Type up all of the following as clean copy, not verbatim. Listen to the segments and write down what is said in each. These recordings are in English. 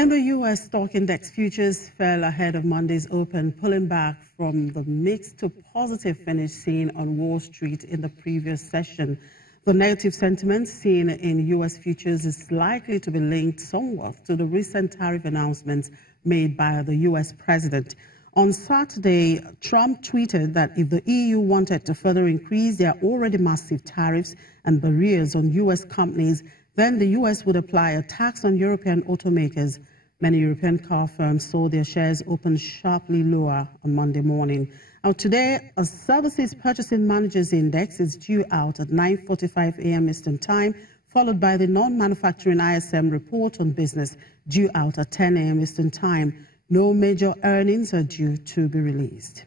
In the U.S., stock index futures fell ahead of Monday's open, pulling back from the mixed to positive finish seen on Wall Street in the previous session. The negative sentiment seen in U.S. futures is likely to be linked somewhat to the recent tariff announcements made by the U.S. president. On Saturday, Trump tweeted that if the EU wanted to further increase their already massive tariffs and barriers on U.S. companies, then the U.S. would apply a tax on European automakers. Many European car firms saw their shares open sharply lower on Monday morning. Now today, a Services Purchasing Managers Index is due out at 9:45 a.m. Eastern Time, followed by the non-manufacturing ISM report on business due out at 10 a.m. Eastern Time. No major earnings are due to be released.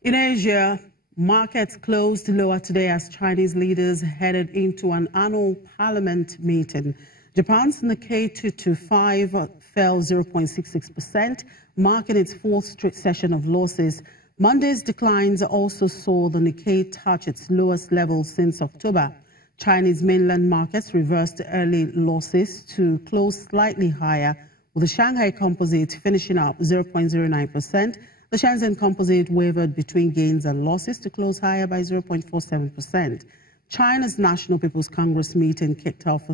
In Asia, markets closed lower today as Chinese leaders headed into an annual parliament meeting. Japan's Nikkei 225 fell 0.66%, marking its fourth straight session of losses. Monday's declines also saw the Nikkei touch its lowest level since October. Chinese mainland markets reversed early losses to close slightly higher, with the Shanghai Composite finishing up 0.09%. The Shenzhen Composite wavered between gains and losses to close higher by 0.47%. China's National People's Congress meeting kicked off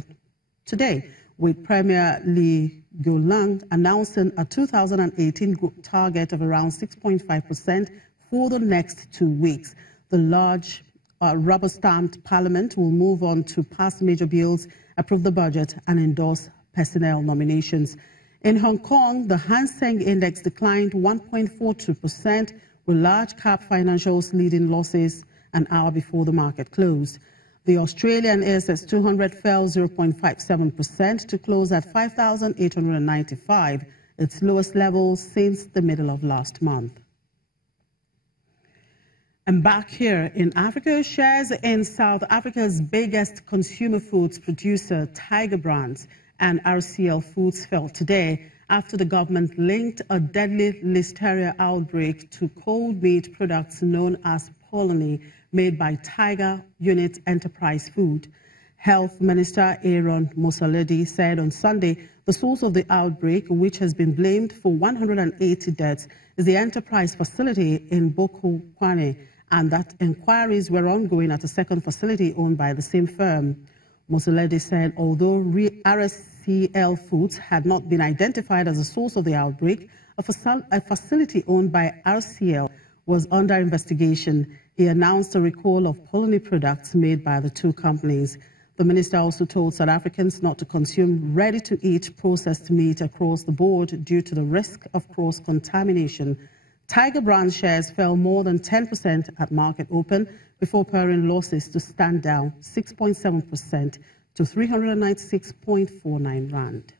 today, with Premier Li Guolang announcing a 2018 group target of around 6.5% for the next 2 weeks. The large rubber-stamped parliament will move on to pass major bills, approve the budget, and endorse personnel nominations. In Hong Kong, the Hang Seng Index declined 1.42%, with large-cap financials leading losses an hour before the market closed. The Australian ASX 200 fell 0.57% to close at 5,895, its lowest level since the middle of last month. And back here in Africa, shares in South Africa's biggest consumer foods producer, Tiger Brands, and RCL Foods fell today after the government linked a deadly Listeria outbreak to cold meat products known as Polony, made by Tiger Unit Enterprise Food. Health Minister Aaron Motsoaledi said on Sunday the source of the outbreak, which has been blamed for 180 deaths, is the Enterprise facility in Bokukwane, and that inquiries were ongoing at a second facility owned by the same firm. Motsoaledi said although RCL Foods had not been identified as the source of the outbreak, a facility owned by RCL was under investigation. He announced a recall of Polony products made by the two companies. The minister also told South Africans not to consume ready-to-eat processed meat across the board due to the risk of cross-contamination. Tiger Brand shares fell more than 10% at market open before paring losses to stand down 6.7% to 396.49 rand.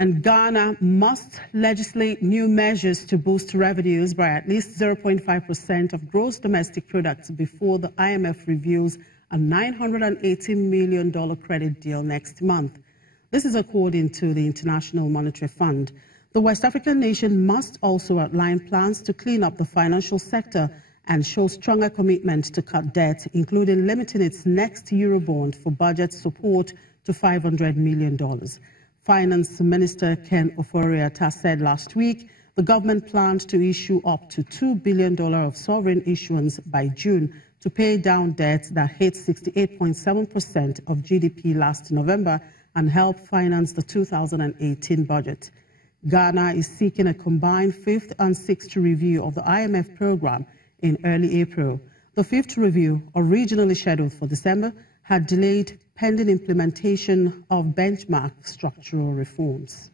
And Ghana must legislate new measures to boost revenues by at least 0.5% of gross domestic products before the IMF reviews a $980 million credit deal next month. This is according to the International Monetary Fund. The West African nation must also outline plans to clean up the financial sector and show stronger commitment to cut debt, including limiting its next Eurobond for budget support to $500 million. Finance Minister Ken Ofori-Atta said last week the government planned to issue up to $2 billion of sovereign issuance by June to pay down debt that hit 68.7% of GDP last November and help finance the 2018 budget. Ghana is seeking a combined fifth and sixth review of the IMF program in early April. The fifth review, originally scheduled for December, had delayed pending implementation of benchmark structural reforms.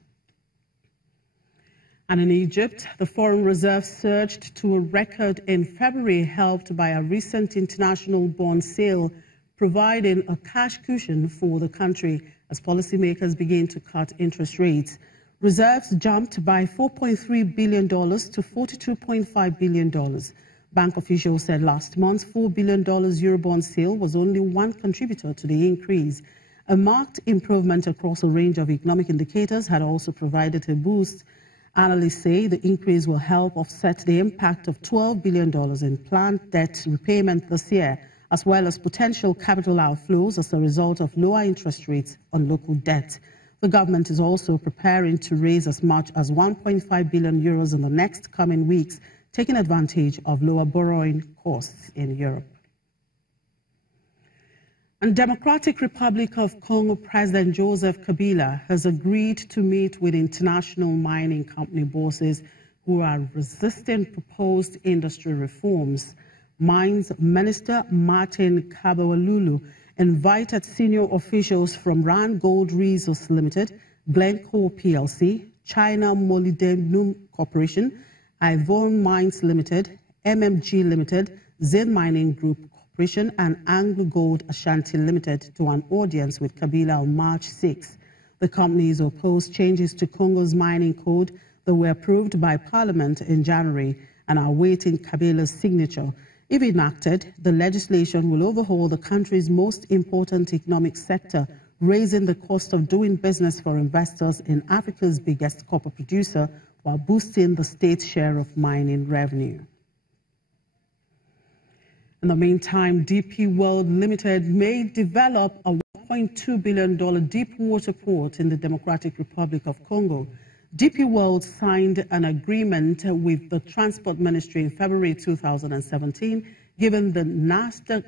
And in Egypt, the foreign reserve surged to a record in February, helped by a recent international bond sale, providing a cash cushion for the country as policymakers begin to cut interest rates. Reserves jumped by $4.3 billion to $42.5 billion. Bank officials said last month's $4 billion Eurobond sale was only one contributor to the increase. A marked improvement across a range of economic indicators had also provided a boost. Analysts say the increase will help offset the impact of $12 billion in planned debt repayment this year as well as potential capital outflows as a result of lower interest rates on local debt. The government is also preparing to raise as much as 1.5 billion euros in the next coming weeks, taking advantage of lower borrowing costs in Europe. And Democratic Republic of Congo President Joseph Kabila has agreed to meet with international mining company bosses who are resisting proposed industry reforms. Mines Minister Martin Kabawalulu invited senior officials from Rand Gold Resources Limited, Glencore PLC, China Molybdenum Corporation, Ivonne Mines Limited, MMG Limited, Zen Mining Group Corporation, and Anglo Gold Ashanti Limited to an audience with Kabila on March 6. The companies opposed changes to Congo's mining code that were approved by Parliament in January and are awaiting Kabila's signature. If enacted, the legislation will overhaul the country's most important economic sector, raising the cost of doing business for investors in Africa's biggest copper producer while boosting the state's share of mining revenue. In the meantime, DP World Limited may develop a $1.2 billion deep water port in the Democratic Republic of Congo. DP World signed an agreement with the Transport Ministry in February 2017, giving the Nasdaq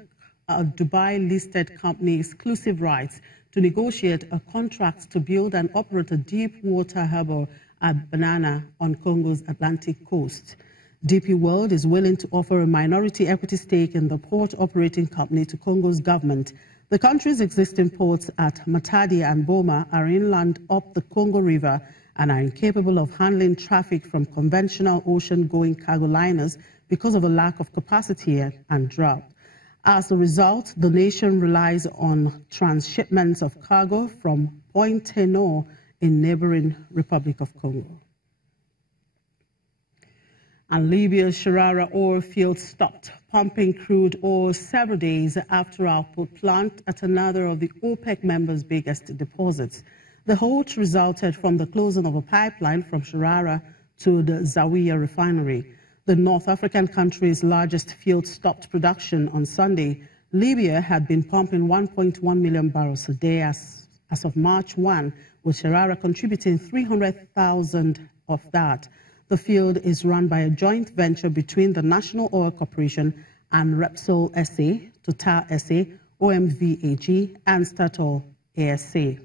Dubai-listed company exclusive rights to negotiate a contract to build and operate a deep water harbor at Banana on Congo's Atlantic coast. DP World is willing to offer a minority equity stake in the port operating company to Congo's government. The country's existing ports at Matadi and Boma are inland up the Congo River and are incapable of handling traffic from conventional ocean-going cargo liners because of a lack of capacity and drought. As a result, the nation relies on transshipments of cargo from Pointe-Noire in neighboring Republic of Congo. And Libya's Sharara oil field stopped pumping crude oil several days after output plunged at another of the OPEC members' biggest deposits. The halt resulted from the closing of a pipeline from Sharara to the Zawiya refinery. The North African country's largest field stopped production on Sunday. Libya had been pumping 1.1 million barrels a day as of March 1, with Sharara contributing 300,000 of that. The field is run by a joint venture between the National Oil Corporation and Repsol SA, Total SA, OMV AG, and Statoil ASA.